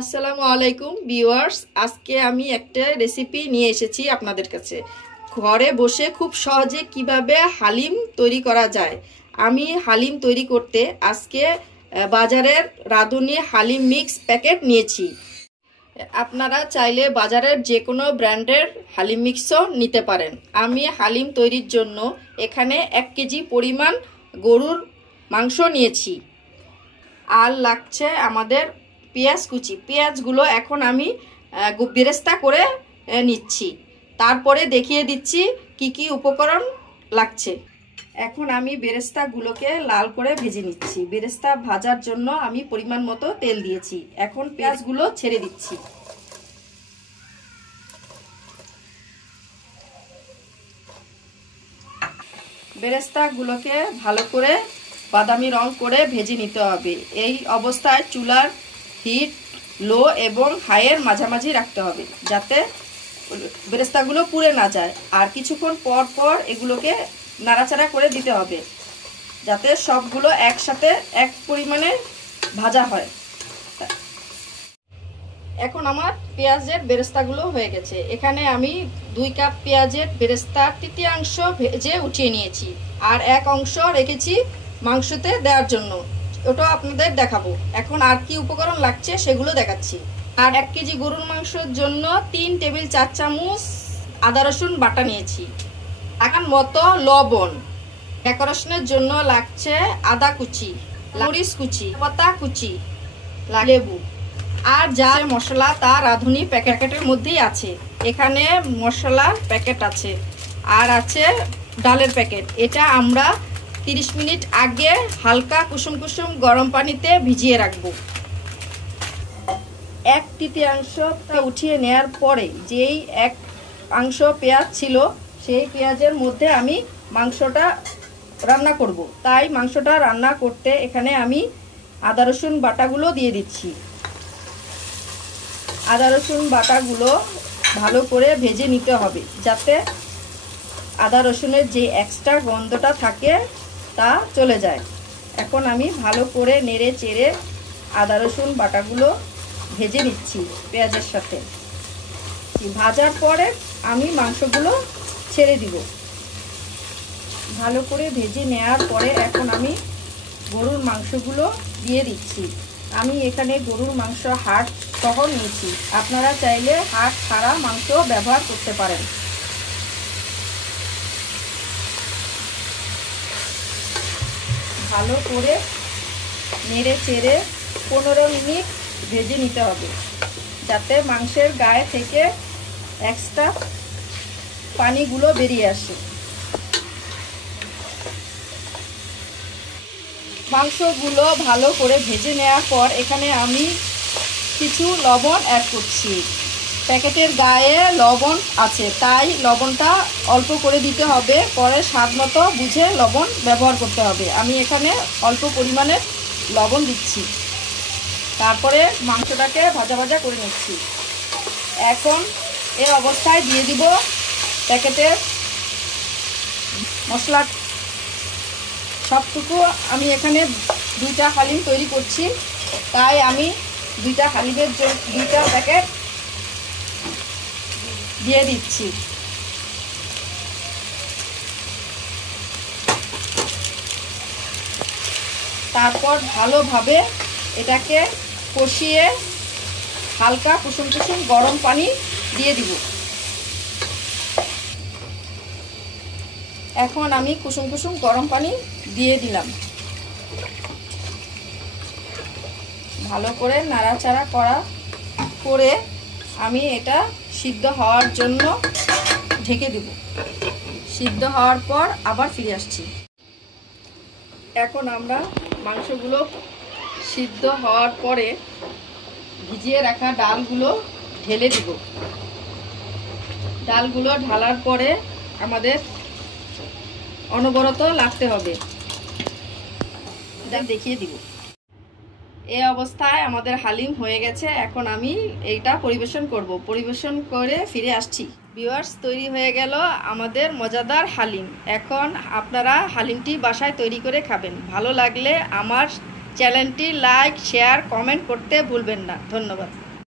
আসসালামু আলাইকুম ভিউয়ার্স, আজকে আমি একটা রেসিপি নিয়ে এসেছি আপনাদের কাছে। ঘরে বসে খুব সহজে কিভাবে হালিম তৈরি করা যায়। আমি হালিম তৈরি করতে আজকে বাজারের রাঁধুনি হালিম মিক্স প্যাকেট নিয়েছি। আপনারা চাইলে বাজারের যে কোনো ব্র্যান্ডের হালিম মিক্সও নিতে পারেন। আমি হালিম তৈরির জন্য এখানে 1 কেজি পরিমাণ গরুর মাংস নিয়েছি। আর লাগছে আমাদের পেঁয়াজ কুচি। পেঁয়াজগুলো এখন আমি বেরেস্তা করে নিচ্ছি, তারপরে দেখিয়ে দিচ্ছি কি কি উপকরণ লাগছে। এখন আমি বেরেস্তাগুলোকে লাল করে ভেজে নিচ্ছি। বেরেস্তা ভাজার জন্য আমি পরিমাণ মতো তেল দিয়েছি। এখন পেঁয়াজগুলো ছেড়ে দিচ্ছি। বেরেস্তাগুলোকে ভালো করে বাদামি রং করে ভেজে নিতে হবে। এই অবস্থায় চুলার হিট লো এবং হাইয়ের মাঝামাঝি রাখতে হবে, যাতে বেরেস্তাগুলো পুড়ে না যায়। আর কিছুক্ষণ পর পর এগুলোকে নাড়াচাড়া করে দিতে হবে, যাতে সবগুলো একসাথে এক পরিমাণে ভাজা হয়। এখন আমার পেঁয়াজের বেরেস্তাগুলো হয়ে গেছে। এখানে আমি 2 কাপ পেঁয়াজের বেরেস্তা তৃতীয়াংশ ভেজে উঠিয়ে নিয়েছি, আর 1 অংশ রেখেছি মাংসতে দেওয়ার জন্য। ওটা আপনাদের দেখাবো। এখন আর কি উপকরণ লাগছে সেগুলো দেখাচ্ছি। আর 1 কেজি গরুর মাংসের জন্য 3 টেবিল 4 চামচ আদা রসুন বাটা নিয়েছি। এখন মতো লবণ। ডেকোরেশনের জন্য লাগছে আদা কুচি, মরিচ কুচি, পাতা কুচি, লেবু। আর যা মশলা তা রাঁধুনি প্যাকেটের মধ্যেই আছে। এখানে মশলার প্যাকেট আছে, আর আছে ডালের প্যাকেট। এটা আমরা 30 মিনিট আগে হালকা কুসুম কুসুম গরম পানিতে ভিজিয়ে রাখবো। 1/3 উঠিয়ে নেয়ার পরে যেই 1 পেঁয়াজ ছিল, সেই পেঁয়াজের মধ্যে আমি মাংসটা রান্না করব। তাই মাংসটা রান্না করতে এখানে আমি আদা রসুন বাটাগুলো দিয়ে দিচ্ছি। আদা রসুন বাটাগুলো ভালো করে ভেজে নিতে হবে, যাতে আদা রসুনের যে এক্সট্রা গন্ধটা থাকে তা চলে যায়। এখন আমি ভালো করে নেড়ে চেড়ে আদা রসুন বাটাগুলো ভেজে নিচ্ছি পেঁয়াজের সাথে। ভাজার পরে আমি মাংসগুলো ছেড়ে দিব। ভালো করে ভেজে নেওয়ার পরে এখন আমি গরুর মাংসগুলো দিয়ে দিচ্ছি। আমি এখানে গরুর মাংস হাড় সহ নিয়েছি। আপনারা চাইলে হাড় ছাড়া মাংস ব্যবহার করতে পারেন। ভালো করে নেড়ে চেড়ে 15 মিনিট ভেজে নিতে হবে, যাতে মাংসের গায়ে থেকে এক্সট্রা পানিগুলো বেরিয়ে আসে। মাংসগুলো ভালো করে ভেজে নেওয়ার পর এখানে আমি কিছু লবণ অ্যাড করছি। প্যাকেটের গায়ে লবণ আছে, তাই লবণটা অল্প করে দিতে হবে। পরে স্বাদ মতো বুঝে লবণ ব্যবহার করতে হবে। আমি এখানে অল্প পরিমাণে লবণ দিচ্ছি। তারপরে মাংসটাকে ভাজা ভাজা করে নিচ্ছি। এখন এই অবস্থায় দিয়ে দিব প্যাকেটের মশলা সবটুকু। আমি এখানে 2টা হালিম তৈরি করছি, তাই আমি 2টা হালিমের জন্য 2টা প্যাকেট দিয়ে দিচ্ছি। তারপর ভালোভাবে এটাকে কষিয়ে হালকা কুসুম কুসুম গরম পানি দিয়ে দিব। এখন আমি কুসুম কুসুম গরম পানি দিয়ে দিলাম। ভালো করে নাড়াচাড়া করে আমি এটা সিদ্ধ হওয়ার জন্য ঢেকে দেব। সিদ্ধ হওয়ার পর আবার ফিরে আসছি। এখন আমরা মাংসগুলো সিদ্ধ হওয়ার পরে ভিজিয়ে রাখা ডালগুলো ঢেলে দিব। ডালগুলো ঢালার পরে আমাদের অনবরত লাগতে হবে। এটা দেখিয়ে দিব। এই অবস্থায় আমাদের হালিম হয়ে গেছে। এখন আমি এইটা পরিবেশন করব। পরিবেশন করে ফিরে আসছি। ভিউয়ার্স, তৈরি হয়ে গেল আমাদের মজাদার হালিম। এখন আপনারা হালিমটি বাসায় তৈরি করে খাবেন। ভালো লাগলে আমার চ্যানেলটি লাইক শেয়ার কমেন্ট করতে ভুলবেন না। ধন্যবাদ।